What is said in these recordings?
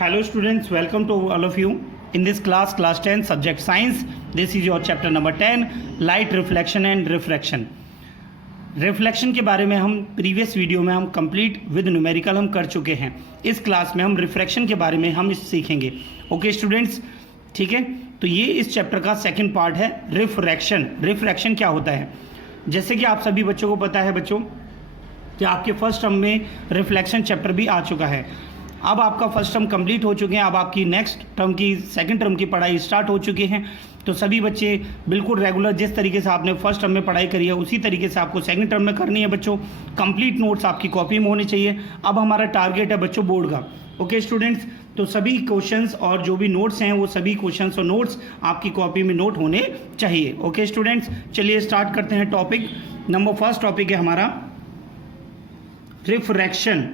Hello students, welcome to all of you. In this class 10 subject science, this is your chapter number 10, light reflection and refraction. Reflection के बारे में हम previous video में हम complete with numerical हम कर चुके हैं. इस क्लास में हम रिफ्रैक्शन के बारे में हम सीखेंगे. ओके स्टूडेंट्स, ठीक है. तो ये इस चैप्टर का सेकंड पार्ट है रिफ्रैक्शन. रिफ्रैक्शन क्या होता है? जैसे कि आप सभी बच्चों को पता है बच्चों कि आपके फर्स्ट टर्म में रिफ्लेक्शन चैप्टर भी आ चुका है. अब आपका फर्स्ट टर्म कंप्लीट हो चुके हैं, अब आपकी नेक्स्ट टर्म की सेकंड टर्म की पढ़ाई स्टार्ट हो चुकी है. तो सभी बच्चे बिल्कुल रेगुलर जिस तरीके से आपने फर्स्ट टर्म में पढ़ाई करी है उसी तरीके से आपको सेकंड टर्म में करनी है बच्चों. कंप्लीट नोट्स आपकी कॉपी में होने चाहिए. अब हमारा टारगेट है बच्चों बोर्ड का. ओके स्टूडेंट्स, तो सभी क्वेश्चंस और जो भी नोट्स हैं वो सभी क्वेश्चंस और नोट्स आपकी कॉपी में नोट होने चाहिए. ओके स्टूडेंट्स, चलिए स्टार्ट करते हैं टॉपिक. नंबर फर्स्ट टॉपिक है हमारा refraction.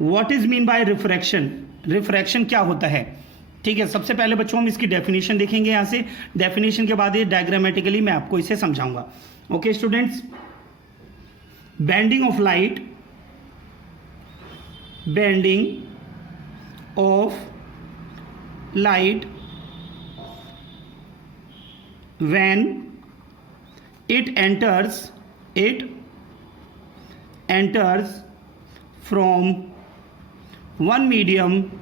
What is mean by refraction? Refraction क्या होता है? ठीक है, सबसे पहले बच्चों हम इसकी डेफिनेशन देखेंगे. यहां से डेफिनेशन के बाद ये डायग्रामेटिकली मैं आपको इसे समझाऊंगा. Okay students, bending of light, bending of light when it enters from one medium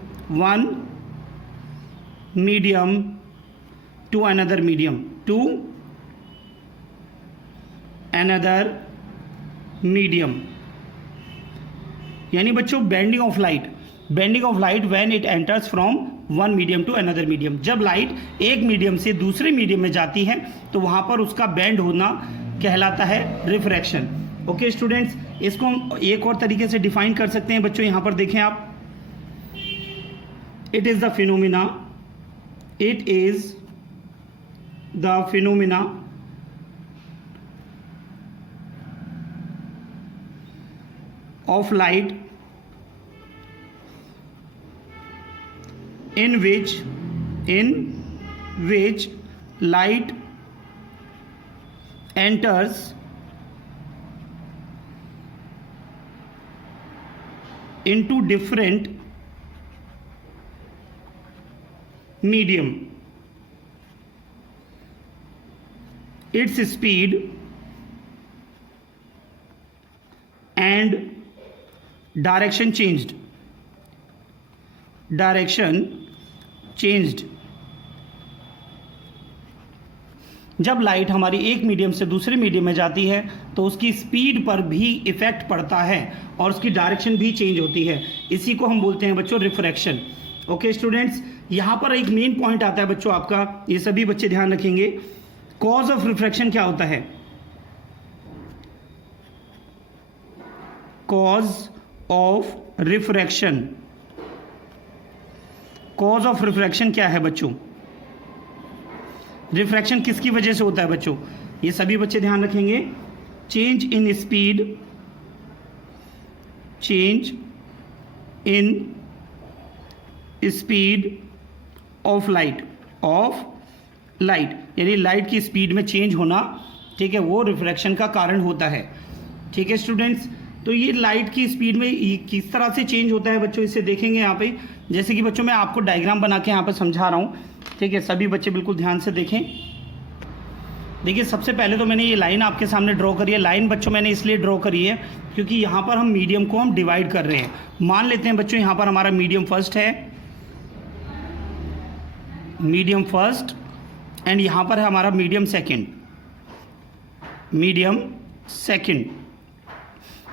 to another medium. यानी बच्चों bending of light when it enters from one medium to another medium. जब लाइट एक medium से दूसरे medium में जाती है तो वहां पर उसका बेंड होना कहलाता है रिफ्रैक्शन. ओके स्टूडेंट्स, इसको हम एक और तरीके से डिफाइन कर सकते हैं बच्चों. यहां पर देखें आप, it is the phenomena of light in which light enters into different medium. Its speed and direction changed. जब लाइट हमारी एक मीडियम से दूसरे मीडियम में जाती है तो उसकी स्पीड पर भी इफेक्ट पड़ता है और उसकी डायरेक्शन भी चेंज होती है. इसी को हम बोलते हैं बच्चों रिफ्रैक्शन. ओके स्टूडेंट्स, यहां पर एक मेन पॉइंट आता है बच्चों आपका, ये सभी बच्चे ध्यान रखेंगे. कॉज ऑफ रिफ्रैक्शन क्या होता है? कॉज ऑफ रिफ्रैक्शन क्या है बच्चों? रिफ्रैक्शन किसकी वजह से होता है बच्चों? ये सभी बच्चे ध्यान रखेंगे. Change in speed of light यानी लाइट की स्पीड में चेंज होना, ठीक है, वो रिफ्रैक्शन का कारण होता है. ठीक है स्टूडेंट्स, तो ये लाइट की स्पीड में किस तरह से चेंज होता है बच्चों, इसे देखेंगे यहाँ पे. जैसे कि बच्चों मैं आपको डायग्राम बना के यहाँ पे समझा रहा हूँ. ठीक है, सभी बच्चे बिल्कुल ध्यान से देखें. देखिए, सबसे पहले तो मैंने ये लाइन आपके सामने ड्रॉ करी है. लाइन बच्चों मैंने इसलिए ड्रॉ करी है क्योंकि यहाँ पर हम मीडियम को हम डिवाइड कर रहे हैं. मान लेते हैं बच्चों यहाँ पर हमारा मीडियम फर्स्ट एंड यहाँ पर है हमारा मीडियम सेकेंड.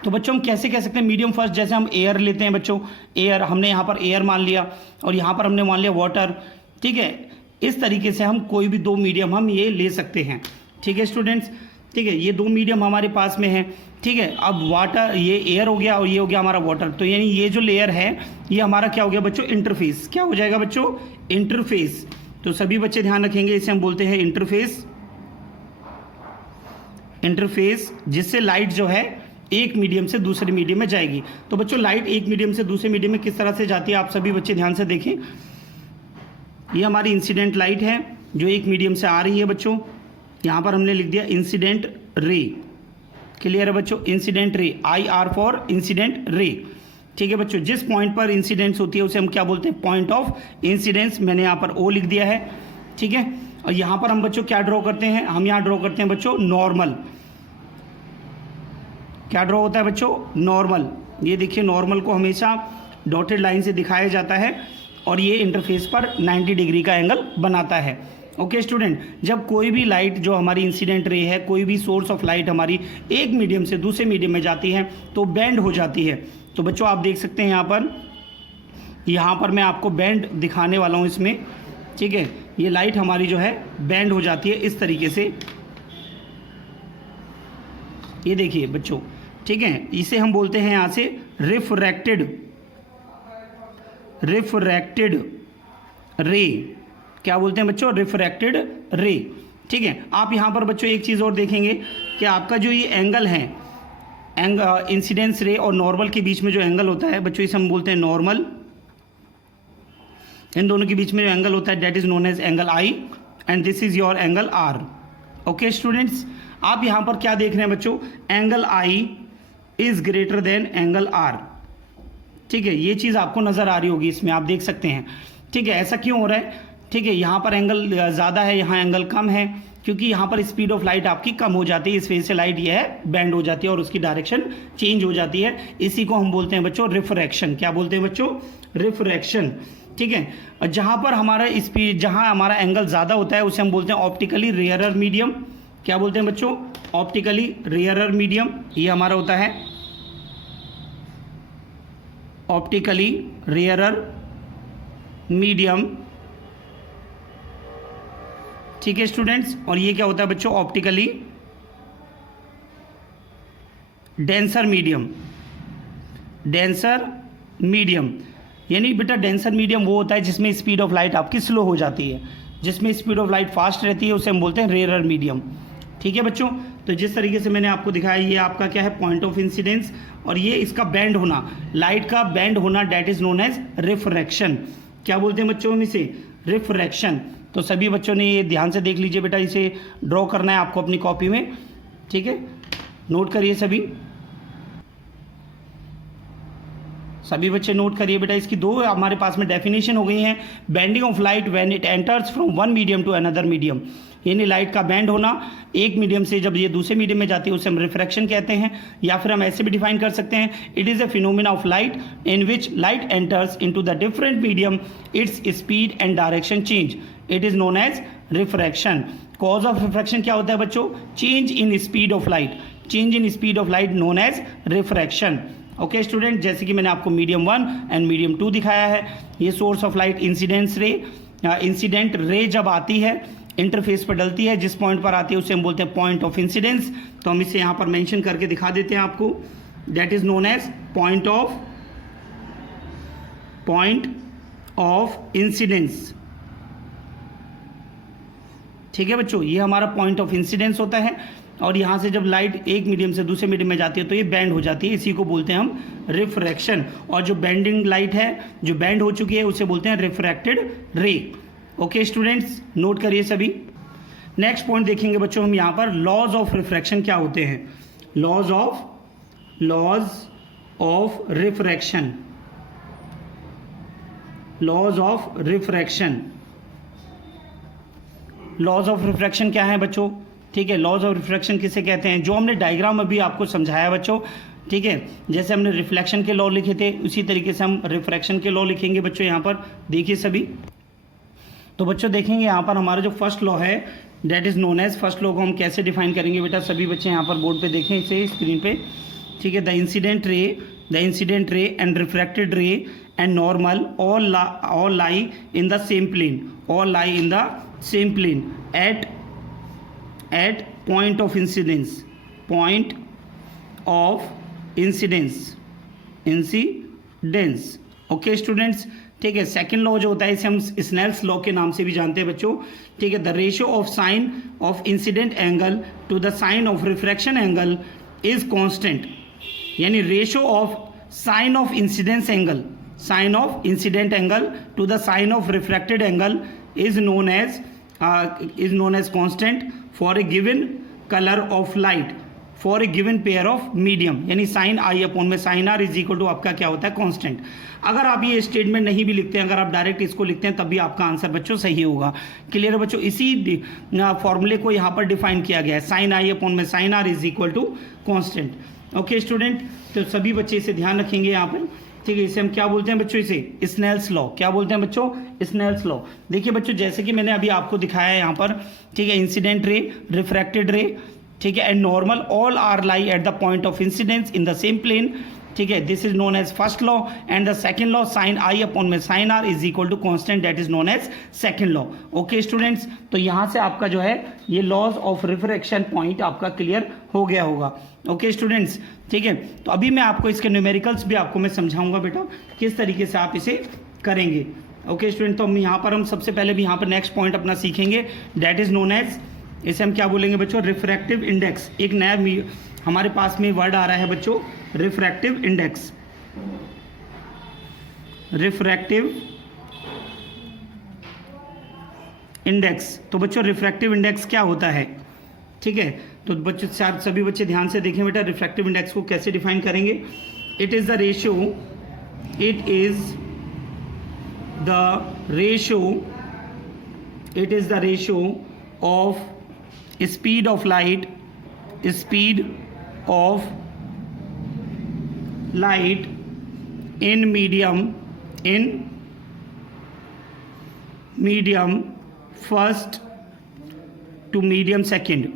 तो बच्चों हम कैसे कह सकते हैं मीडियम फर्स्ट? जैसे हम एयर लेते हैं बच्चों, एयर हमने यहाँ पर एयर मान लिया और यहाँ पर हमने मान लिया वाटर. ठीक है, इस तरीके से हम कोई भी दो मीडियम हम ये ले सकते हैं. ठीक है स्टूडेंट्स, ठीक है, ये दो मीडियम हमारे पास में है. ठीक है, अब वाटर, ये एयर हो गया और ये हो गया हमारा वाटर. तो यानी ये जो लेयर है ये हमारा क्या हो गया बच्चों? इंटरफेस. क्या हो जाएगा बच्चों? इंटरफेस. तो सभी बच्चे ध्यान रखेंगे, इसे हम बोलते हैं इंटरफेस, जिससे लाइट जो है एक मीडियम से दूसरे मीडियम में जाएगी. तो बच्चों लाइट एक मीडियम से दूसरे मीडियम में किस तरह से जाती है आप सभी बच्चे ध्यान से देखें. ये हमारी इंसिडेंट लाइट है जो एक मीडियम से आ रही है बच्चों. यहाँ पर हमने लिख दिया इंसिडेंट रे. क्लियर है बच्चों? Incident ray, IR for incident ray. ठीक है बच्चों, जिस पॉइंट पर इंसिडेंस होती है उसे हम क्या बोलते हैं, पॉइंट ऑफ इंसिडेंस। मैंने यहाँ पर ओ लिख दिया है, ठीक है। और यहाँ पर हम बच्चों क्या ड्रॉ करते हैं, हम यहाँ ड्रॉ करते हैं बच्चों नॉर्मल। क्या ड्रॉ होता है बच्चों, नॉर्मल। ये देखिए नॉर्मल को हमेशा डॉटेड लाइन से दिखाया जाता है और ये इंटरफेस पर 90 डिग्री का एंगल बनाता है। ओके स्टूडेंट, जब कोई भी लाइट जो हमारी इंसिडेंट रे है, कोई भी सोर्स ऑफ लाइट हमारी एक मीडियम से दूसरे मीडियम में जाती है तो बैंड हो जाती है। तो बच्चों आप देख सकते हैं यहाँ पर मैं आपको बैंड दिखाने वाला हूँ इसमें, ठीक है। ये लाइट हमारी जो है बैंड हो जाती है इस तरीके से, ये देखिए बच्चों, ठीक है। इसे हम बोलते हैं यहाँ से रिफ्रैक्टेड रे। क्या बोलते हैं बच्चों, रिफ्रैक्टेड रे, ठीक है। आप यहाँ पर बच्चों एक चीज़ और देखेंगे कि आपका जो ये एंगल है, इंसिडेंस रे और नॉर्मल के बीच में जो एंगल होता है बच्चों, इसे हम बोलते हैं नॉर्मल। इन दोनों के बीच में जो एंगल होता है that is known as angle I and this is your angle R. Okay students, आप यहाँ पर क्या देख रहे हैं बच्चों, angle I is greater than angle R, ठीक है। ये चीज़ आपको नज़र आ रही होगी इसमें, आप देख सकते हैं, ठीक है। ऐसा क्यों हो रहा है, ठीक है। यहाँ पर एंगल ज़्यादा है, यहाँ एंगल कम है, क्योंकि यहाँ पर स्पीड ऑफ लाइट आपकी कम हो जाती है, इस वजह से लाइट ये है बैंड हो जाती है और उसकी डायरेक्शन चेंज हो जाती है। इसी को हम बोलते हैं बच्चों रिफ्रैक्शन। क्या बोलते हैं बच्चों, रिफ्रैक्शन, ठीक है। जहाँ पर हमारा स्पीड, जहाँ हमारा एंगल ज़्यादा होता है उसे हम बोलते हैं ऑप्टिकली रेयरर मीडियम। क्या बोलते हैं बच्चों, ऑप्टिकली रेयरर मीडियम। ये हमारा होता है ऑप्टिकली रेयरर मीडियम, ठीक है स्टूडेंट्स। और ये क्या होता है बच्चों, optically denser medium. Denser medium यानी बेटा डेंसर मीडियम वो होता है जिसमें स्पीड ऑफ लाइट आपकी स्लो हो जाती है, जिसमें स्पीड ऑफ लाइट फास्ट रहती है उसे हम बोलते हैं रेयरर मीडियम, ठीक है बच्चों। तो जिस तरीके से मैंने आपको दिखाया, ये आपका क्या है, पॉइंट ऑफ इंसिडेंस, और ये इसका बैंड होना, लाइट का बैंड होना, that is known as refraction. क्या बोलते हैं बच्चों इसे, रिफ्रैक्शन। तो सभी बच्चों ने ये ध्यान से देख लीजिए बेटा, इसे ड्रॉ करना है आपको अपनी कॉपी में, ठीक है। नोट करिए सभी बच्चे नोट करिए बेटा। इसकी दो हमारे पास में डेफिनेशन हो गई हैं। Bending of light when it enters from one medium to another medium, यानी लाइट का बैंड होना एक मीडियम से जब ये दूसरे मीडियम में जाती है उसे हम रिफ्रैक्शन कहते हैं, या फिर हम ऐसे भी डिफाइन कर सकते हैं, it is a phenomena of light in which light enters into the different medium, its speed and direction change, it is known as refraction. Cause of refraction क्या होता है बच्चों, change in speed of light, change in speed of light known as refraction. Okay student, जैसे कि मैंने आपको medium 1 and medium 2 दिखाया है। ये सोर्स ऑफ लाइट इंसिडेंस रे, इंसिडेंट रे जब आती है इंटरफेस पर डलती है, जिस पॉइंट पर आती है उसे हम बोलते हैं पॉइंट ऑफ इंसिडेंस। तो हम इसे यहाँ पर मेंशन करके दिखा देते हैं आपको, that is known as point of incidence, ठीक है बच्चों। ये हमारा पॉइंट ऑफ इंसिडेंस होता है, और यहाँ से जब लाइट एक मीडियम से दूसरे मीडियम में जाती है तो ये बैंड हो जाती है, इसी को बोलते हैं हम रिफ्रैक्शन। और जो बैंडिंग लाइट है, जो बैंड हो चुकी है, उसे बोलते हैं रिफ्रैक्टेड रे। ओके स्टूडेंट्स, नोट करिए सभी। नेक्स्ट पॉइंट देखेंगे बच्चों हम यहाँ पर, लॉज ऑफ रिफ्रैक्शन क्या होते हैं। Laws of refraction, laws of refraction, laws of refraction क्या है बच्चों, ठीक है। लॉज ऑफ रिफ्रैक्शन किसे कहते हैं, जो हमने डायग्राम अभी आपको समझाया बच्चों, ठीक है। जैसे हमने रिफ्लेक्शन के लॉ लिखे थे उसी तरीके से हम रिफ्रैक्शन के लॉ लिखेंगे बच्चों। यहाँ पर देखिए सभी, तो बच्चों देखेंगे यहाँ पर हमारा जो फर्स्ट लॉ है that is known as, first law को हम कैसे डिफाइन करेंगे बेटा, सभी बच्चे यहाँ पर बोर्ड पे देखें इसे स्क्रीन पे, ठीक है। The incident ray and refracted रे and normal all lie in the same plane at point of incidence, okay students, ठीक है। सेकेंड लॉ जो होता है इसे हम स्नेल्स लॉ के नाम से भी जानते हैं बच्चों, ठीक है। The ratio of sine of incident angle to the sine of refraction angle is constant, यानी ratio of sine of incidence angle, sine of incident angle to the sine of refracted angle is known as constant for a given color of light, for a given pair of medium, यानी sine I upon में sine R is equal to आपका क्या होता है, constant. अगर आप ये statement नहीं भी लिखते हैं, अगर आप डायरेक्ट इसको लिखते हैं तब भी आपका आंसर बच्चों सही होगा। क्लियर है बच्चों? इसी फॉर्मूले को यहाँ पर डिफाइन किया गया है, साइन आई अपॉन में sine R is equal to constant. Okay student, तो सभी बच्चे इसे ध्यान रखेंगे यहाँ पर, ठीक है। इसे हम क्या बोलते हैं बच्चों, इसे स्नेल्स लॉ। क्या बोलते हैं बच्चों? Snell's law. देखिए बच्चों, जैसे कि मैंने अभी आपको दिखाया है यहाँ पर, ठीक है, इंसिडेंट रे, रिफ्रैक्टेड रे, ठीक है, and normal, all are lie at the point of incidence in the same plane, ठीक है। This is known as first law, and the second law sine I upon में sine R is equal to constant, that is known as second law. Okay students, तो यहाँ से आपका जो है ये लॉज ऑफ रिफ्रैक्शन पॉइंट आपका clear हो गया होगा। ओके स्टूडेंट्स, ठीक है। तो अभी मैं आपको इसके न्यूमेरिकल्स भी आपको मैं समझाऊंगा बेटा, किस तरीके से आप इसे करेंगे। ओके स्टूडेंट, तो हम सबसे पहले भी यहाँ पर नेक्स्ट पॉइंट अपना सीखेंगे, दैट इज नोन एज, इसे हम क्या बोलेंगे बच्चों, रिफ्रैक्टिव इंडेक्स। एक नया हमारे पास में वर्ड आ रहा है बच्चों, रिफ्रैक्टिव इंडेक्स। रिफ्रैक्टिव इंडेक्स, तो बच्चों रिफ्रैक्टिव इंडेक्स क्या होता है, ठीक है। तो बच्चों सभी बच्चे ध्यान से देखें बेटा, रिफ्रैक्टिव इंडेक्स को कैसे डिफाइन करेंगे। It is the ratio, it is the ratio of speed of light in medium first to medium second,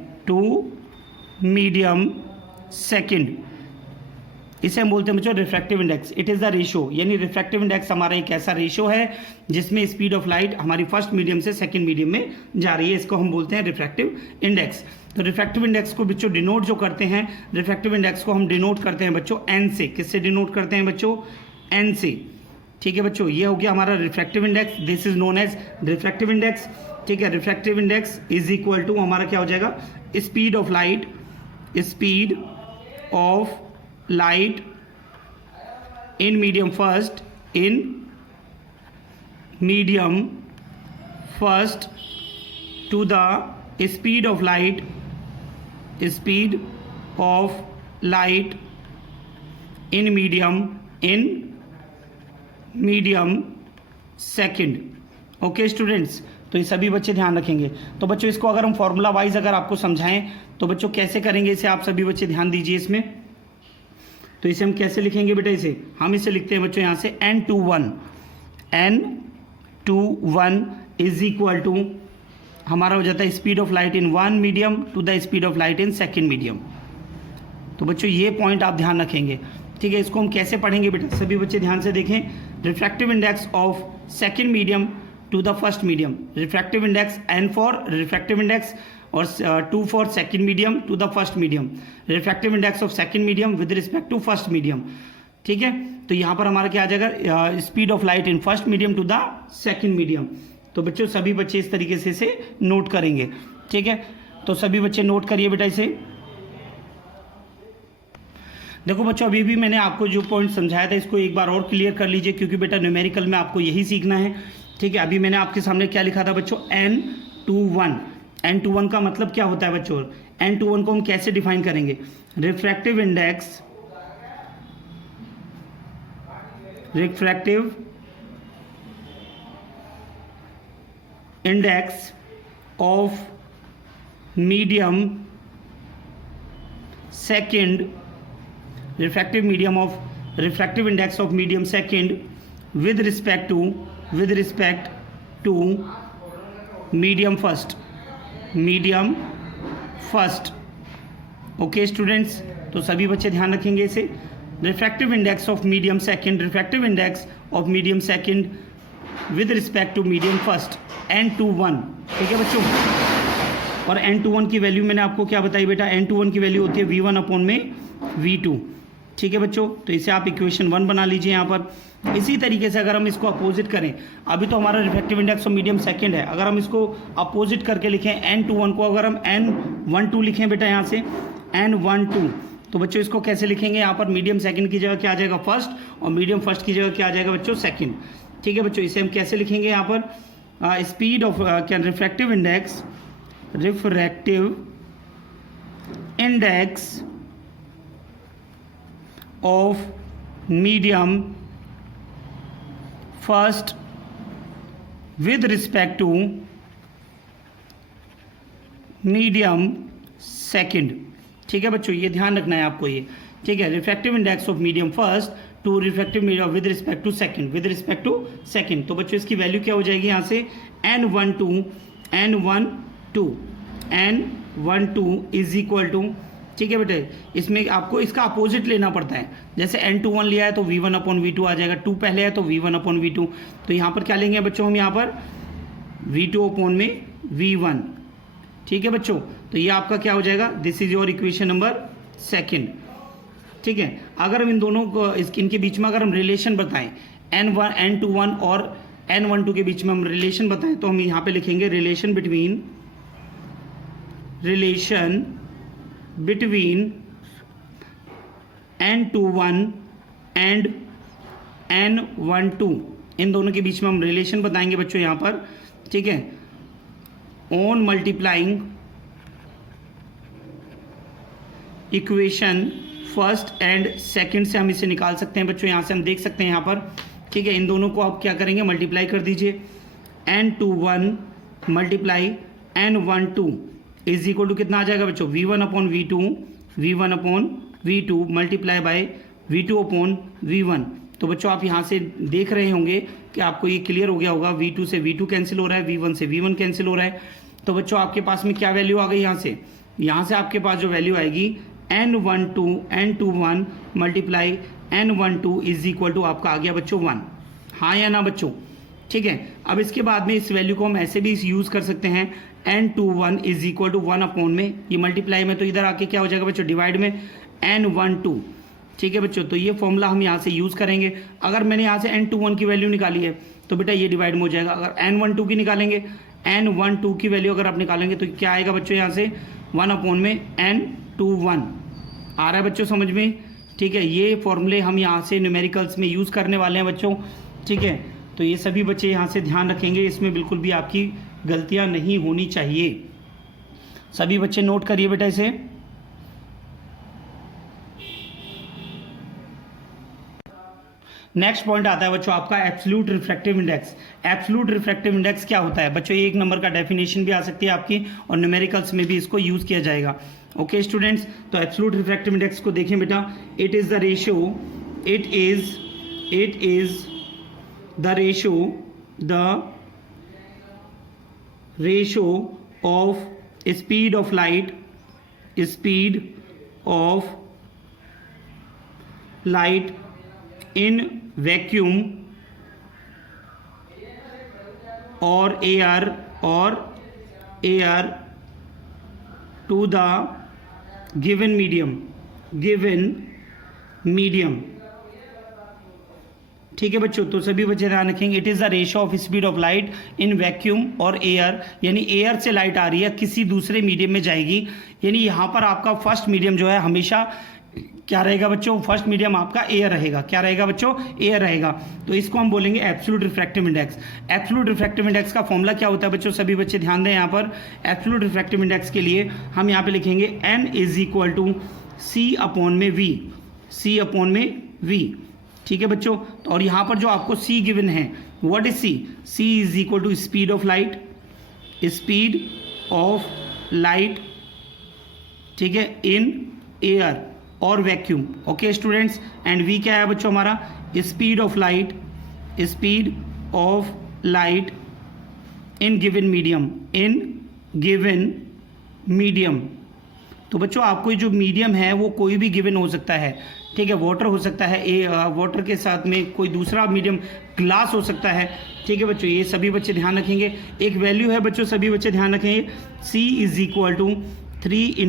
इसे हम बोलते हैं बच्चों refractive index. It is the ratio, यानी रिफ्रैक्टिव इंडेक्स हमारा एक ऐसा रेशियो है जिसमें स्पीड ऑफ लाइट हमारी फर्स्ट मीडियम से सेकंड मीडियम में जा रही है, इसको हम बोलते हैं रिफ्रैक्टिव इंडेक्स। तो रिफ्रैक्टिव इंडेक्स को बच्चों डिनोट जो करते हैं, रिफ्रैक्टिव इंडेक्स को हम डिनोट करते हैं बच्चों एन से। किससे डिनोट करते हैं बच्चों? एन से, ठीक है बच्चों। ये हो गया हमारा refractive index, this is known as refractive index, ठीक है। Refractive index is equal to हमारा क्या हो जाएगा, speed of light in medium first to the speed of light in medium second। Okay students, तो ये सभी बच्चे ध्यान रखेंगे। तो बच्चों इसको अगर हम फॉर्मूला वाइज अगर आपको समझाएं तो बच्चों कैसे करेंगे इसे, आप सभी बच्चे ध्यान दीजिए इसमें। तो इसे हम कैसे लिखेंगे बेटा, इसे हम इसे लिखते हैं बच्चों यहाँ से n/1 इज इक्वल टू हमारा हो जाता है speed of light in one medium to the speed of light in second medium. तो बच्चों ये पॉइंट आप ध्यान रखेंगे, ठीक है। इसको हम कैसे पढ़ेंगे बेटा, सभी बच्चे ध्यान से देखें। Refractive index of second medium to the first medium, refractive index n for refractive index और 2 for second medium to the first medium, refractive index of second medium with respect to first medium, ठीक है। तो यहाँ पर हमारा क्या आ जाएगा, speed of light in first medium to the second medium. तो बच्चों सभी बच्चे इस तरीके से इसे नोट करेंगे, ठीक है। तो सभी बच्चे नोट करिए बेटा इसे। देखो बच्चों, अभी भी मैंने आपको जो पॉइंट समझाया था इसको एक बार और क्लियर कर लीजिए, क्योंकि बेटा न्यूमेरिकल में आपको यही सीखना है, ठीक है। अभी मैंने आपके सामने क्या लिखा था बच्चों, n/1। n/1 का मतलब क्या होता है बच्चों, n/1 को हम कैसे डिफाइन करेंगे, refractive index of medium second, refractive index of medium second with respect to medium first. Okay students, तो सभी बच्चे ध्यान रखेंगे इसे। Refractive index of medium second with respect to medium first, n/1, ठीक है बच्चों। और n/1 की वैल्यू मैंने आपको क्या बताई बेटा, n/1 की वैल्यू होती है v1 अपॉन में v2, ठीक है बच्चों। तो इसे आप इक्वेशन 1 बना लीजिए यहाँ पर। इसी तरीके से अगर हम इसको अपोजिट करें, अभी तो हमारा refractive index of medium second है, अगर हम इसको अपोजिट करके लिखें n/1 को, अगर हम n/12 लिखें बेटा यहाँ से n/12, तो बच्चों इसको कैसे लिखेंगे, यहाँ पर मीडियम सेकंड की जगह क्या आ जाएगा, फर्स्ट, और मीडियम फर्स्ट की जगह क्या आ जाएगा बच्चों, सेकंड, ठीक है बच्चों। इसे हम कैसे लिखेंगे यहाँ पर, स्पीड ऑफ क्या, refractive index of medium first with respect to medium second. ठीक है बच्चों, ये ध्यान रखना है आपको ये। ठीक है, refractive index of medium first to refractive medium with respect to second, with respect to second. तो बच्चों इसकी वैल्यू क्या हो जाएगी यहाँ से n12 इज इक्वल टू, ठीक है बेटे, इसमें आपको इसका अपोजिट लेना पड़ता है। जैसे n21 लिया है तो v1/v2 आ जाएगा, 2 पहले है तो v1/v2। तो यहाँ पर क्या लेंगे बच्चों हम यहाँ पर v2/v1। ठीक है बच्चों, तो ये आपका क्या हो जाएगा, this is your equation number second. ठीक है, अगर हम इन दोनों को इनके बीच में अगर हम रिलेशन बताएं n21 और n12 के बीच में हम रिलेशन बताएं तो हम यहाँ पे लिखेंगे relation between n21 and n12, इन दोनों के बीच में हम रिलेशन बताएंगे बच्चों यहाँ पर। ठीक है, on multiplying equation first and second से हम इसे निकाल सकते हैं बच्चों। यहाँ से हम देख सकते हैं यहाँ पर। ठीक है, इन दोनों को आप क्या करेंगे, मल्टीप्लाई कर दीजिए। n21 multiply n12 is equal to कितना आ जाएगा बच्चों, v1/v2 मल्टीप्लाई बाय v2/v1। तो बच्चों आप यहाँ से देख रहे होंगे कि आपको ये क्लियर हो गया होगा, v2 से v2 कैंसिल हो रहा है, v1 से v1 कैंसिल हो रहा है। तो बच्चों आपके पास में क्या वैल्यू आ गई यहाँ से आपके पास जो वैल्यू आएगी n21 multiply n12 is equal to आपका आ गया बच्चों 1। हाँ या ना बच्चों? ठीक है, अब इसके बाद में इस वैल्यू को हम ऐसे भी यूज़ कर सकते हैं, n21 इज इक्वल टू 1/, में ये मल्टीप्लाई में तो इधर आके क्या हो जाएगा बच्चों, डिवाइड में n12। ठीक है बच्चों, तो ये फॉर्मूला हम यहाँ से यूज़ करेंगे। अगर मैंने यहाँ से n21 की वैल्यू निकाली है तो बेटा ये डिवाइड में हो जाएगा। अगर n12 की निकालेंगे, n12 की वैल्यू अगर आप निकालेंगे तो क्या आएगा बच्चों, यहाँ से 1/, में n21 आ रहा है बच्चों समझ में। ठीक है, ये फॉर्मूले हम यहाँ से न्यूमेरिकल्स में यूज़ करने वाले हैं बच्चों। ठीक है, तो ये सभी बच्चे यहाँ से ध्यान रखेंगे, इसमें बिल्कुल भी आपकी गलतियाँ नहीं होनी चाहिए। सभी बच्चे नोट करिए बेटा इसे। नेक्स्ट पॉइंट आता है बच्चों आपका absolute refractive index. Absolute refractive index क्या होता है बच्चों, ये 1 नंबर का डेफिनेशन भी आ सकती है आपकी और न्यूमेरिकल्स में भी इसको यूज़ किया जाएगा। ओके स्टूडेंट्स, तो एब्सोल्यूट रिफ्रैक्टिव इंडेक्स को देखें बेटा, it is the ratio of speed of light in vacuum और air to the given medium. ठीक है बच्चों, तो सभी बच्चे ध्यान रखेंगे, it is the ratio of speed of light in vacuum और एयर, यानी एयर से लाइट आ रही है किसी दूसरे मीडियम में जाएगी। यानी यहाँ पर आपका फर्स्ट मीडियम जो है हमेशा क्या रहेगा बच्चों, फर्स्ट मीडियम आपका एयर रहेगा। क्या रहेगा बच्चों, एयर रहेगा। तो इसको हम बोलेंगे absolute refractive index. Absolute refractive index का फॉर्मूला क्या होता है बच्चों, सभी बच्चे ध्यान दें। यहाँ पर एब्सोल्यूट रिफ्रैक्टिव इंडेक्स के लिए हम यहाँ पे लिखेंगे n is equal to C/V। ठीक है बच्चों, तो और यहाँ पर जो आपको C गिवन है, what is C is equal to speed of light, ठीक है, इन एयर और vacuum. Okay students, and V क्या है बच्चों हमारा, speed of light in given medium. तो बच्चों आपको जो मीडियम है वो कोई भी गिवन हो सकता है। ठीक है, वाटर हो सकता है, वाटर के साथ में कोई दूसरा मीडियम ग्लास हो सकता है। ठीक है बच्चों, ये सभी बच्चे ध्यान रखेंगे। एक वैल्यू है बच्चों, सभी बच्चे ध्यान रखेंगे, C is equal to 3 ×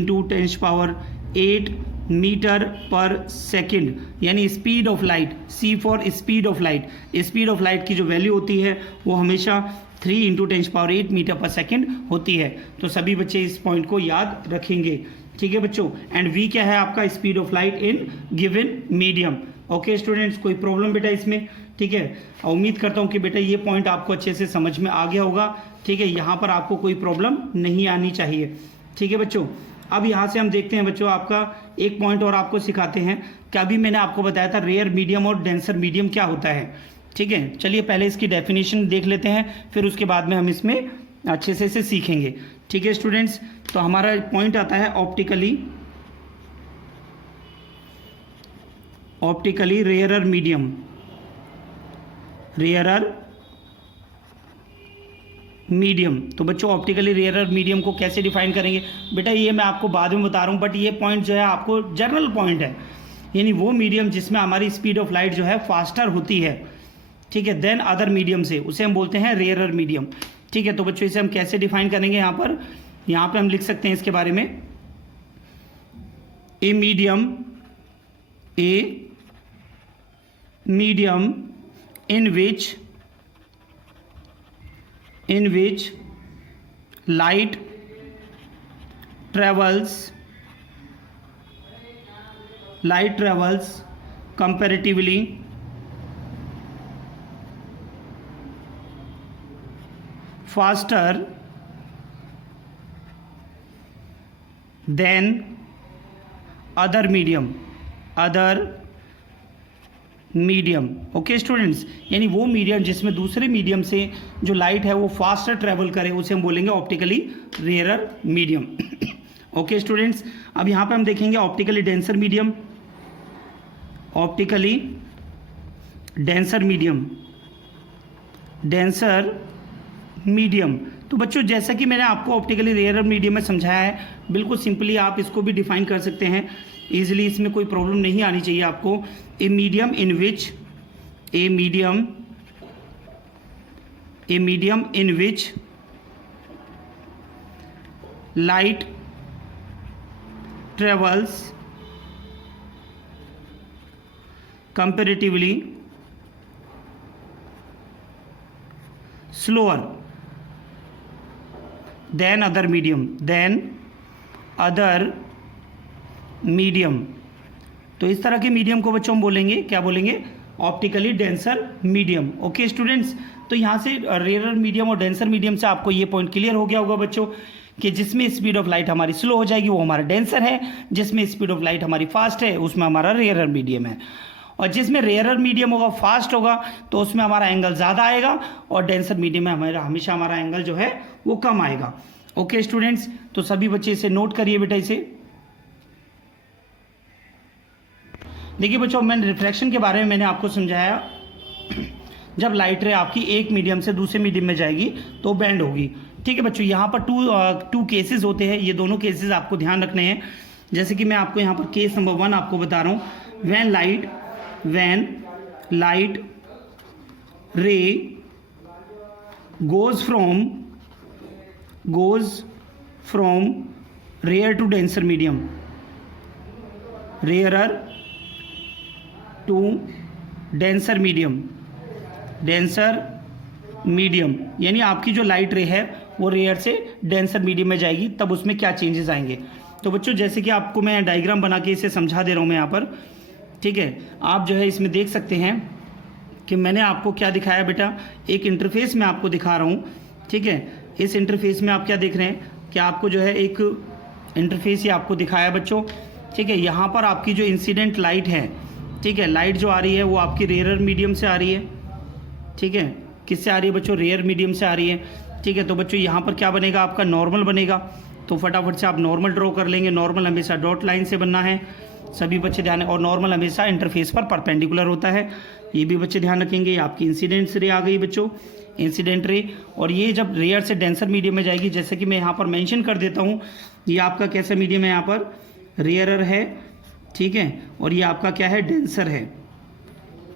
10⁸ metre per second, यानी speed of light, C for speed of light. Speed of light की जो वैल्यू होती है वो हमेशा 3 × 10⁸ मीटर पर सेकंड होती है। तो सभी बच्चे इस पॉइंट को याद रखेंगे। ठीक है बच्चों, एंड V क्या है आपका, speed of light in given medium. Okay students, कोई प्रॉब्लम बेटा इसमें? ठीक है, उम्मीद करता हूँ कि बेटा ये पॉइंट आपको अच्छे से समझ में आ गया होगा। ठीक है, यहाँ पर आपको कोई प्रॉब्लम नहीं आनी चाहिए। ठीक है बच्चों, अब यहाँ से हम देखते हैं बच्चों, आपका एक पॉइंट और आपको सिखाते हैं कि अभी मैंने आपको बताया था रेयर मीडियम और डेंसर मीडियम क्या होता है। ठीक है, चलिए पहले इसकी डेफिनेशन देख लेते हैं, फिर उसके बाद में हम इसमें अच्छे से इसे सीखेंगे। ठीक है स्टूडेंट्स, तो हमारा पॉइंट आता है optically rarer medium, rarer medium. तो बच्चों ऑप्टिकली रेयरर मीडियम को कैसे डिफाइन करेंगे बेटा, ये मैं आपको बाद में बता रहा हूँ, बट ये पॉइंट जो है आपको जनरल पॉइंट है, यानी वो मीडियम जिसमें हमारी स्पीड ऑफ लाइट जो है फास्टर होती है, ठीक है, देन अदर मीडियम से, उसे हम बोलते हैं रेयरर मीडियम। ठीक है, तो बच्चों इसे हम कैसे डिफाइन करेंगे, यहाँ पर हम लिख सकते हैं इसके बारे में, a medium in which light travels comparatively faster than other medium। Okay students, यानी वो मीडियम जिसमें दूसरे मीडियम से जो लाइट है वो फास्टर ट्रेवल करे, उसे हम बोलेंगे optically rarer medium. Okay students, अब यहाँ पे हम देखेंगे ऑप्टिकली डेंसर मीडियम। तो बच्चों जैसा कि मैंने आपको ऑप्टिकली रेयरर मीडियम में समझाया है, बिल्कुल सिंपली आप इसको भी डिफाइन कर सकते हैं इजीली, इसमें कोई प्रॉब्लम नहीं आनी चाहिए आपको। A medium in which light travels comparatively slower then other medium. तो इस तरह के मीडियम को बच्चों हम बोलेंगे, क्या बोलेंगे, optically denser medium. Okay students, तो यहाँ से रेयरर मीडियम और डेंसर मीडियम से आपको ये पॉइंट क्लियर हो गया होगा बच्चों कि जिसमें स्पीड ऑफ लाइट हमारी स्लो हो जाएगी वो हमारा डेंसर है, जिसमें स्पीड ऑफ लाइट हमारी फास्ट है उसमें हमारा रेयरर मीडियम है, और जिसमें रेयरर मीडियम होगा, फास्ट होगा, तो उसमें हमारा एंगल ज़्यादा आएगा, और डेंसर मीडियम में हमेशा हमारा एंगल जो है वो कम आएगा। ओके स्टूडेंट्स, तो सभी बच्चे इसे नोट करिए बेटा। इसे देखिए बच्चों, मैंने रिफ्रैक्शन के बारे में मैंने आपको समझाया, जब लाइट रे आपकी एक मीडियम से दूसरे मीडियम में जाएगी तो बेंड होगी। ठीक है बच्चों, यहाँ पर टू केसेस होते हैं, ये दोनों केसेस आपको ध्यान रखने हैं। जैसे कि मैं आपको यहाँ पर केस नंबर 1 आपको बता रहा हूँ, व्हेन लाइट रे goes from rare to denser medium, rarer to denser medium, यानी आपकी जो लाइट रे है वो रेयर से डेंसर मीडियम में जाएगी, तब उसमें क्या चेंजेस आएंगे। तो बच्चों जैसे कि आपको मैं डायग्राम बना के इसे समझा दे रहा हूँ मैं यहाँ पर, ठीक है, आप जो है इसमें देख सकते हैं कि मैंने आपको क्या दिखाया बेटा, एक इंटरफेस में आपको दिखा रहा हूँ। ठीक है, इस इंटरफेस में आप क्या देख रहे हैं कि आपको जो है एक इंटरफेस ही आपको दिखाया बच्चों। ठीक है, यहाँ पर आपकी जो इंसिडेंट लाइट है, ठीक है, लाइट जो आ रही है वो आपकी रेयर मीडियम से आ रही है। ठीक है, किससे आ रही है बच्चों, रेयर मीडियम से आ रही है। ठीक है, तो बच्चों यहाँ पर क्या बनेगा, आपका नॉर्मल बनेगा, तो फटाफट से आप नॉर्मल ड्रॉ कर लेंगे। नॉर्मल हमेशा डॉट लाइन से बनना है, सभी बच्चे ध्यान, और नॉर्मल हमेशा इंटरफेस पर परपेंडिकुलर होता है, ये भी बच्चे ध्यान रखेंगे। आपकी इंसिडेंट रे आ गई बच्चों, इंसिडेंट रे, और ये जब रेयर से डेंसर मीडियम में जाएगी, जैसे कि मैं यहाँ पर मेंशन कर देता हूँ, ये आपका कैसा मीडियम है, यहाँ पर रेयरर है, ठीक है, और ये आपका क्या है, डेंसर है।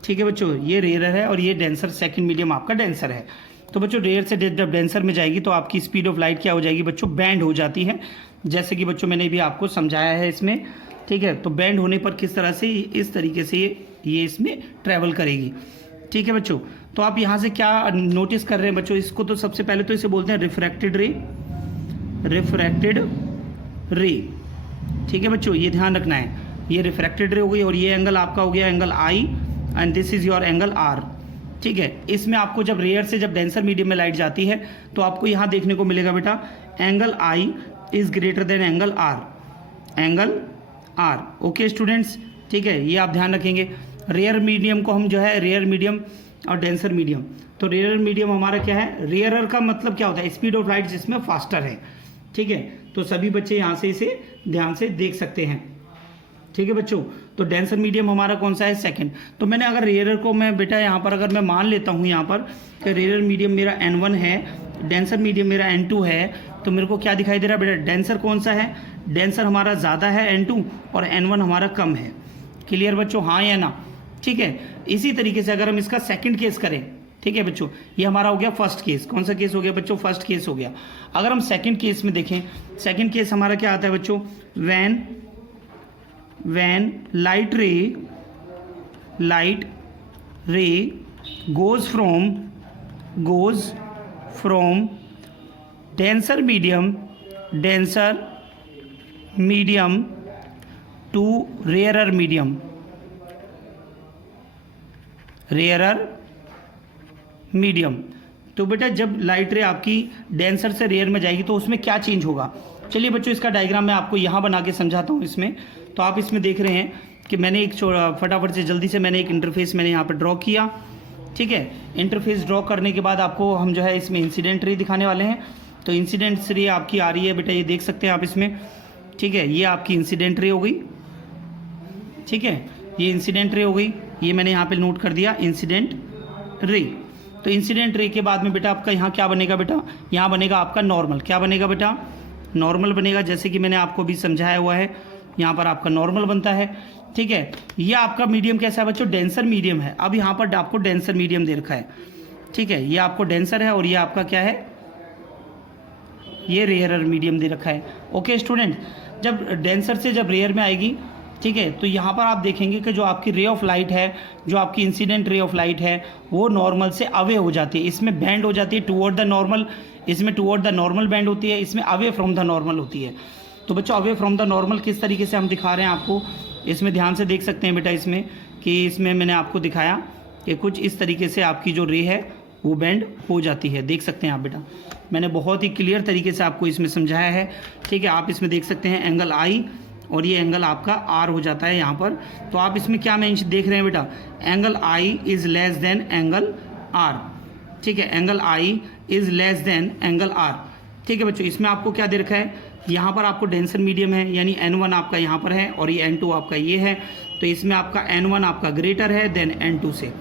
ठीक है बच्चों, ये रेयरर है और ये डेंसर, सेकंड मीडियम आपका डेंसर है। तो बच्चों रेयर से जब डेंसर में जाएगी तो आपकी स्पीड ऑफ लाइट क्या हो जाएगी बच्चों, बैंड हो जाती है, जैसे कि बच्चों मैंने भी आपको समझाया है इसमें। ठीक है, तो बैंड होने पर किस तरह से, इस तरीके से ये इसमें ट्रैवल करेगी। ठीक है बच्चों, तो आप यहाँ से क्या नोटिस कर रहे हैं बच्चों, इसको तो सबसे पहले तो इसे बोलते हैं रिफ्रैक्टेड रे। ठीक है बच्चों, ये ध्यान रखना है, ये रिफ्रैक्टेड रे हो गई, और ये एंगल आपका हो गया angle I, and this is your angle R. ठीक है, इसमें आपको जब रेयर से जब डेंसर मीडियम में लाइट जाती है तो आपको यहाँ देखने को मिलेगा बेटा, angle I is greater than angle R. Angle R. Okay students, ठीक है, ये आप ध्यान रखेंगे। रेयर मीडियम को हम जो है रेयर मीडियम और डेंसर मीडियम, तो रेयर मीडियम हमारा क्या है, रेयरर का मतलब क्या होता है, स्पीड ऑफ लाइट जिसमें फास्टर है। ठीक है, तो सभी बच्चे यहाँ से इसे ध्यान से देख सकते हैं। ठीक है बच्चों, तो डेंसर मीडियम हमारा कौन सा है, सेकंड। तो मैंने अगर रेयरर को मैं बेटा यहाँ पर अगर मैं मान लेता हूँ यहाँ पर कि रेयरर मीडियम मेरा N1 है, डेंसर मीडियम मेरा N2 है, तो मेरे को क्या दिखाई दे रहा है बेटा, डेंसर कौन सा है, डेंसर हमारा ज़्यादा है N2 और N1 हमारा कम है। क्लियर बच्चों, हाँ या ना। ठीक है, इसी तरीके से अगर हम इसका सेकंड केस करें, ठीक है बच्चों, ये हमारा हो गया फर्स्ट केस। कौन सा केस हो गया बच्चों, फर्स्ट केस हो गया। अगर हम सेकंड केस में देखें, सेकंड केस हमारा क्या आता है बच्चों, when light ray goes from denser medium to rarer medium, तो बेटा जब लाइट रे आपकी डेंसर से रेयर में जाएगी तो उसमें क्या चेंज होगा। चलिए बच्चों, इसका डायग्राम मैं आपको यहाँ बना के समझाता हूँ। इसमें तो आप इसमें देख रहे हैं कि मैंने एक फटाफट से जल्दी से मैंने एक इंटरफेस मैंने यहाँ पर ड्रॉ किया। ठीक है, इंटरफेस ड्रॉ करने के बाद आपको हम जो है इसमें इंसिडेंट रे दिखाने वाले हैं। तो इंसिडेंट रे आपकी आ रही है बेटा, ये देख सकते हैं आप इसमें। ठीक है, ये आपकी इंसिडेंट रे हो गई। ठीक है, ये इंसिडेंट रे हो गई, ये मैंने यहाँ पे नोट कर दिया इंसिडेंट रे। तो इंसिडेंट रे के बाद में बेटा आपका यहाँ क्या बनेगा बेटा, यहाँ बनेगा आपका नॉर्मल। क्या बनेगा बेटा, नॉर्मल बनेगा, जैसे कि मैंने आपको भी समझाया हुआ है, यहाँ पर आपका नॉर्मल बनता है। ठीक है, ये आपका मीडियम कैसा है बच्चों, डेंसर मीडियम है। अब यहाँ पर आपको डेंसर मीडियम दे रखा है। ठीक है, ये आपको डेंसर है और ये आपका क्या है, ये रेयरर मीडियम दे रखा है। ओके स्टूडेंट, जब डेंसर से जब रेयर में आएगी, ठीक है, तो यहाँ पर आप देखेंगे कि जो आपकी रे ऑफ लाइट है, जो आपकी इंसिडेंट रे ऑफ लाइट है, वो नॉर्मल से अवे हो जाती है, इसमें बैंड हो जाती है टुवर्ड द नॉर्मल, इसमें टुवर्ड द नॉर्मल बैंड होती है, इसमें अवे फ्रॉम द नॉर्मल होती है। तो बच्चों अवे फ्रॉम द नॉर्मल किस तरीके से हम दिखा रहे हैं आपको, इसमें ध्यान से देख सकते हैं बेटा, इसमें कि इसमें मैंने आपको दिखाया कि कुछ इस तरीके से आपकी जो रे है वो बैंड हो जाती है। देख सकते हैं आप बेटा, मैंने बहुत ही क्लियर तरीके से आपको इसमें समझाया है। ठीक है, आप इसमें देख सकते हैं एंगल आई और ये एंगल आपका आर हो जाता है यहाँ पर। तो आप इसमें क्या मेंशन देख रहे हैं बेटा, angle I is less than angle R. ठीक है, angle I is less than angle R. ठीक है बच्चों, इसमें आपको क्या दे रखा है, यहाँ पर आपको डेंसर मीडियम है, यानी N1 आपका यहाँ पर है और ये N2 आपका ये है। तो इसमें आपका N1 आपका ग्रेटर है देन N2 से।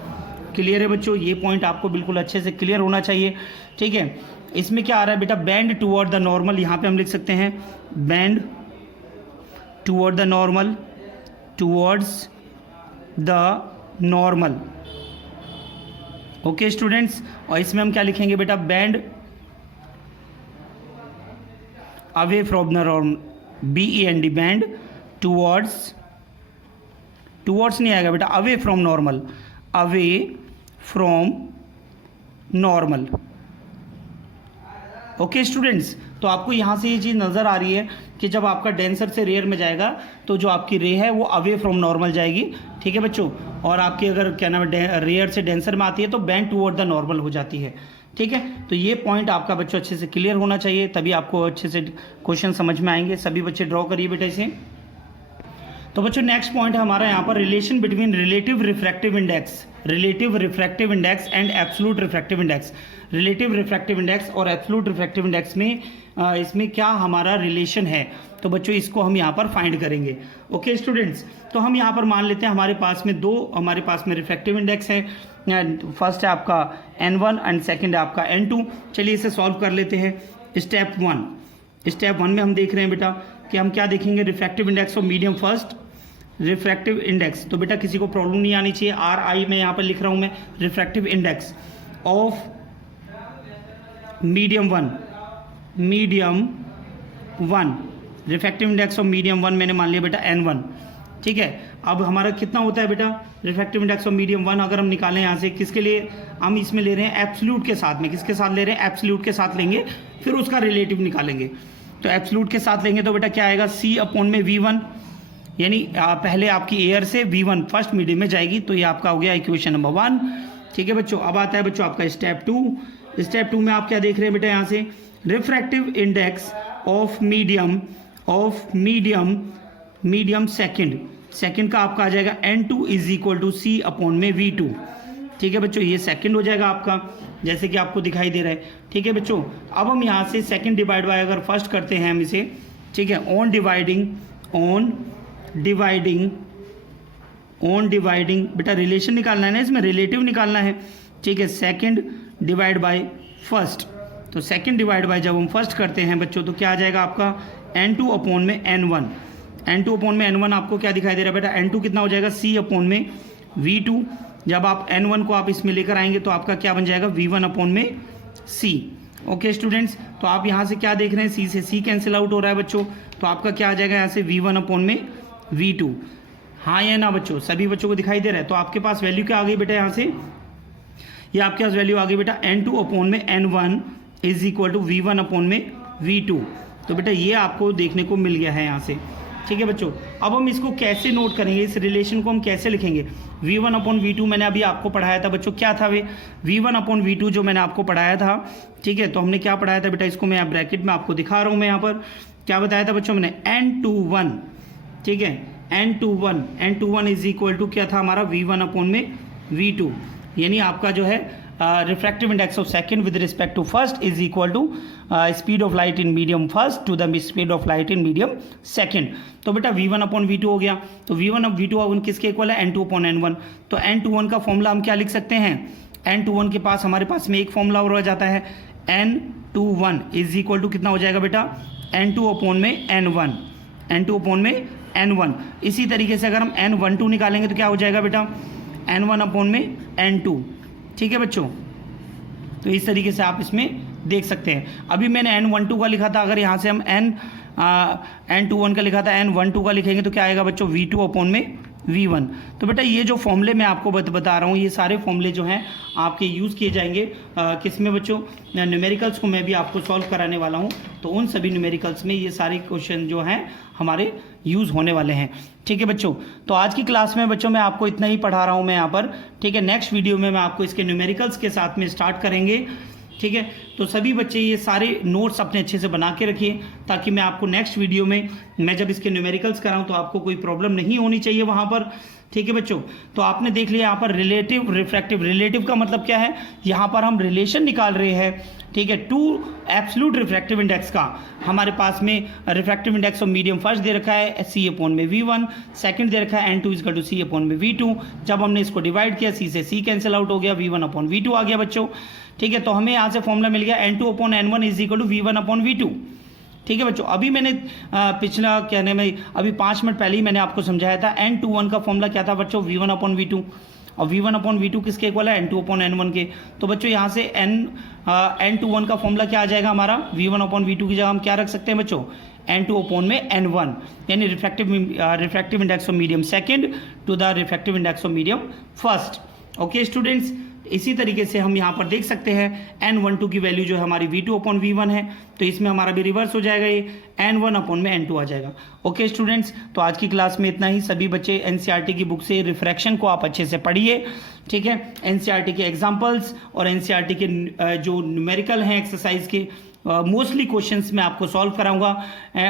क्लियर है बच्चों, ये पॉइंट आपको बिल्कुल अच्छे से क्लियर होना चाहिए। ठीक है, इसमें क्या आ रहा है बेटा, बैंड टुवर्ड द नॉर्मल, यहाँ पे हम लिख सकते हैं band toward the normal, towards the normal. Okay students, और इसमें हम क्या लिखेंगे बेटा, band away from the normal, BEND, band towards नहीं आएगा बेटा, away from normal, away from normal. Okay students, तो आपको यहाँ से ये चीज़ नज़र आ रही है कि जब आपका डेंसर से रेयर में जाएगा तो जो आपकी रे है वो अवे फ्रॉम नॉर्मल जाएगी। ठीक है बच्चों, और आपकी अगर क्या नाम है रेयर से डेंसर में आती है तो बैंड टुवर्ड द नॉर्मल हो जाती है। ठीक है, तो ये पॉइंट आपका बच्चों अच्छे से क्लियर होना चाहिए, तभी आपको अच्छे से क्वेश्चन समझ में आएंगे। सभी बच्चे ड्रॉ करिए बेटा इसे। तो बच्चों नेक्स्ट पॉइंट है हमारा यहाँ पर, relation between relative refractive index, relative refractive index and absolute refractive index. Relative refractive index और एब्सोल्यूट रिफ्रैक्टिव इंडेक्स में इसमें क्या हमारा रिलेशन है, तो बच्चों इसको हम यहाँ पर फाइंड करेंगे। ओके स्टूडेंट्स, तो हम यहाँ पर मान लेते हैं हमारे पास में हमारे पास में रिफ्रैक्टिव इंडेक्स है। फर्स्ट है आपका N1 एंड सेकंड है आपका N2। चलिए इसे सॉल्व कर लेते हैं। स्टेप वन में हम देख रहे हैं बेटा कि हम क्या देखेंगे, refractive index of medium first, refractive index. तो बेटा किसी को प्रॉब्लम नहीं आनी चाहिए, RI में यहाँ पर लिख रहा हूँ मैं, refractive index of medium one, refractive index of medium one मैंने मान लिया बेटा N1। ठीक है, अब हमारा कितना होता है बेटा refractive index of medium one, अगर हम निकालें यहाँ से, किसके लिए हम इसमें ले रहे हैं, एब्सोल्यूट के साथ में। किसके साथ ले रहे हैं, एब्सोल्यूट के साथ लेंगे, फिर उसका रिलेटिव निकालेंगे। तो एब्सोल्यूट के साथ लेंगे तो बेटा क्या आएगा, C/V1, यानी पहले आपकी एयर से V1 फर्स्ट मीडियम में जाएगी। तो ये आपका हो गया इक्वेशन नंबर 1। ठीक है बच्चों, अब आता है बच्चों आपका स्टेप 2। स्टेप 2 में आप क्या देख रहे हैं बेटा, यहाँ से refractive index of medium medium second, second का आपका आ जाएगा N2 is equal to C upon में V2। ठीक है बच्चों, ये सेकंड हो जाएगा आपका, जैसे कि आपको दिखाई दे रहा है। ठीक है बच्चों, अब हम यहाँ से सेकंड डिवाइड बाय अगर फर्स्ट करते हैं हम इसे, ठीक है, ऑन डिवाइडिंग बेटा रिलेशन निकालना है ना, इसमें रिलेटिव निकालना है। ठीक है, सेकंड डिवाइड बाय फर्स्ट, तो सेकंड डिवाइड बाय जब हम फर्स्ट करते हैं बच्चों तो क्या आ जाएगा आपका N2 अपॉन में N1। N2 अपॉन में N1 आपको क्या दिखाई दे रहा है बेटा, N2 कितना हो जाएगा C अपॉन में V2। जब आप N1 को आप इसमें लेकर आएंगे तो आपका क्या बन जाएगा V1 अपॉन में C। ओके स्टूडेंट्स, तो आप यहाँ से क्या देख रहे हैं, C से C कैंसिल आउट हो रहा है बच्चों, तो आपका क्या आ जाएगा यहाँ से V1 अपॉन में V2। हाँ या ना बच्चों, सभी बच्चों को दिखाई दे रहा है। तो आपके पास वैल्यू क्या आ गई बेटा, यहाँ से ये आपके पास वैल्यू आ गई बेटा N2 अपॉन में N1 is equal to V1 upon में V2। तो बेटा ये आपको देखने को मिल गया है यहाँ से। ठीक है बच्चों, अब हम इसको कैसे नोट करेंगे, इस रिलेशन को हम कैसे लिखेंगे। V1 अपॉन V2 मैंने अभी आपको पढ़ाया था बच्चों, क्या था वे V1 अपॉन V2 जो मैंने आपको पढ़ाया था। ठीक है, तो हमने क्या पढ़ाया था बेटा, इसको मैं ब्रैकेट में आपको दिखा रहा हूँ। मैं यहाँ पर क्या बताया था बच्चों, मैंने N21, ठीक है, N21 इज इक्वल टू क्या था हमारा V1 अपॉन में V2, यानी आपका जो है refractive index of second with respect to first is equal to speed of light in medium first to the speed of light in medium second. तो बेटा V1 अपॉन V2 हो गया, तो V1 अब V2 किसके इक्वल है, N2 upon N1। तो N21 का फॉर्मूला हम क्या लिख सकते हैं, N21 के पास हमारे पास में एक फॉर्मूला और रह जाता है, N21 इज इक्वल टू कितना हो जाएगा बेटा, N2 अपॉन में N1, N2 अपॉन में N1। इसी तरीके से अगर हम N12 निकालेंगे तो क्या हो जाएगा बेटा, N1 अपॉन में N2। ठीक है बच्चों, तो इस तरीके से आप इसमें देख सकते हैं। अभी मैंने N12 का लिखा था, अगर यहाँ से हम N21 का लिखा था, N12 का लिखेंगे तो क्या आएगा बच्चों, V2 अपॉन में V1। तो बेटा ये जो फॉर्मूले मैं आपको बता रहा हूँ, ये सारे फॉर्मूले जो हैं आपके यूज़ किए जाएंगे किस में बच्चों, न्यूमेरिकल्स को मैं भी आपको सॉल्व कराने वाला हूँ। तो उन सभी न्यूमेरिकल्स में ये सारे क्वेश्चन जो हैं हमारे यूज़ होने वाले हैं। ठीक है बच्चों, तो आज की क्लास में बच्चों मैं आपको इतना ही पढ़ा रहा हूँ मैं यहाँ पर। ठीक है, नेक्स्ट वीडियो में मैं आपको इसके न्यूमेरिकल्स के साथ में स्टार्ट करेंगे। ठीक है, तो सभी बच्चे ये सारे नोट्स अपने अच्छे से बना के रखिए, ताकि मैं आपको नेक्स्ट वीडियो में मैं जब इसके न्यूमेरिकल्स कराऊं तो आपको कोई प्रॉब्लम नहीं होनी चाहिए वहाँ पर। ठीक है बच्चों, तो आपने देख लिया यहाँ पर रिलेटिव रिफ्रैक्टिव। रिलेटिव का मतलब क्या है, यहाँ पर हम रिलेशन निकाल रहे हैं। ठीक है, टू एब्सोल्यूट रिफ्रैक्टिव इंडेक्स का हमारे पास में refractive index of medium first दे रखा है C अपॉन में V1, सेकंड दे रखा है N2 equal to C upon में V2। जब हमने इसको डिवाइड किया, C से C कैंसिल आउट हो गया, V1 अपॉन V2 आ गया बच्चों। ठीक है, तो हमें यहाँ से फॉर्मूला मिल गया N2 upon N1 is equal to V1 upon V2। ठीक है बच्चों, अभी मैंने पिछला कहने में अभी 5 मिनट पहले ही मैंने आपको समझाया था, N21 का फॉर्मूला क्या था बच्चों, V1 अपॉन V2, और V1 अपॉन V2 किसके इक्वल है, N2 अपॉन N1 के। तो बच्चों यहाँ से N21 का फॉर्मूला क्या आ जाएगा हमारा, V1 अपॉन V2 की जगह हम क्या रख सकते हैं बच्चों, N2 अपॉन में N1, यानी refractive index of medium second to the refractive index of medium first. Okay students, इसी तरीके से हम यहाँ पर देख सकते हैं N12 की वैल्यू जो है हमारी V2 अपॉन V1 है, तो इसमें हमारा भी रिवर्स हो जाएगा, ये N1 अपॉन में N2 आ जाएगा। ओके स्टूडेंट्स, तो आज की क्लास में इतना ही। सभी बच्चे NCERT की बुक से रिफ्रैक्शन को आप अच्छे से पढ़िए। ठीक है, NCERT के एग्जाम्पल्स और NCERT के जो न्यूमेरिकल हैं एक्सरसाइज के मोस्टली क्वेश्चंस मैं आपको सॉल्व कराऊंगा,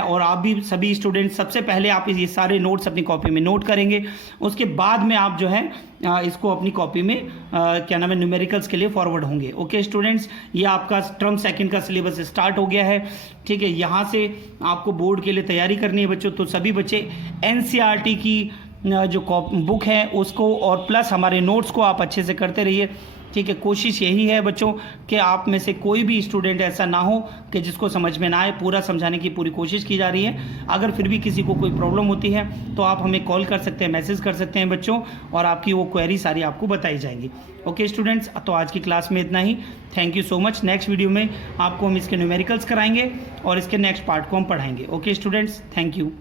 और आप भी सभी स्टूडेंट्स सबसे पहले आप ये सारे नोट्स अपनी कॉपी में नोट करेंगे, उसके बाद में आप जो है इसको अपनी कॉपी में क्या नाम है न्यूमेरिकल्स के लिए फॉरवर्ड होंगे। ओके स्टूडेंट्स, ये आपका टर्म सेकंड का सिलेबस स्टार्ट हो गया है। ठीक है, यहाँ से आपको बोर्ड के लिए तैयारी करनी है बच्चों, तो सभी बच्चे NCERT की जो बुक है उसको और प्लस हमारे नोट्स को आप अच्छे से करते रहिए। ठीक है, कोशिश यही है बच्चों कि आप में से कोई भी स्टूडेंट ऐसा ना हो कि जिसको समझ में ना आए, पूरा समझाने की पूरी कोशिश की जा रही है। अगर फिर भी किसी को कोई प्रॉब्लम होती है तो आप हमें कॉल कर सकते हैं, मैसेज कर सकते हैं बच्चों, और आपकी वो क्वेरी सारी आपको बताई जाएंगी। ओके स्टूडेंट्स, तो आज की क्लास में इतना ही। Thank you so much. Next video में आपको हम इसके न्यूमेरिकल्स कराएंगे और इसके नेक्स्ट पार्ट को हम पढ़ाएंगे। Okay students, thank you.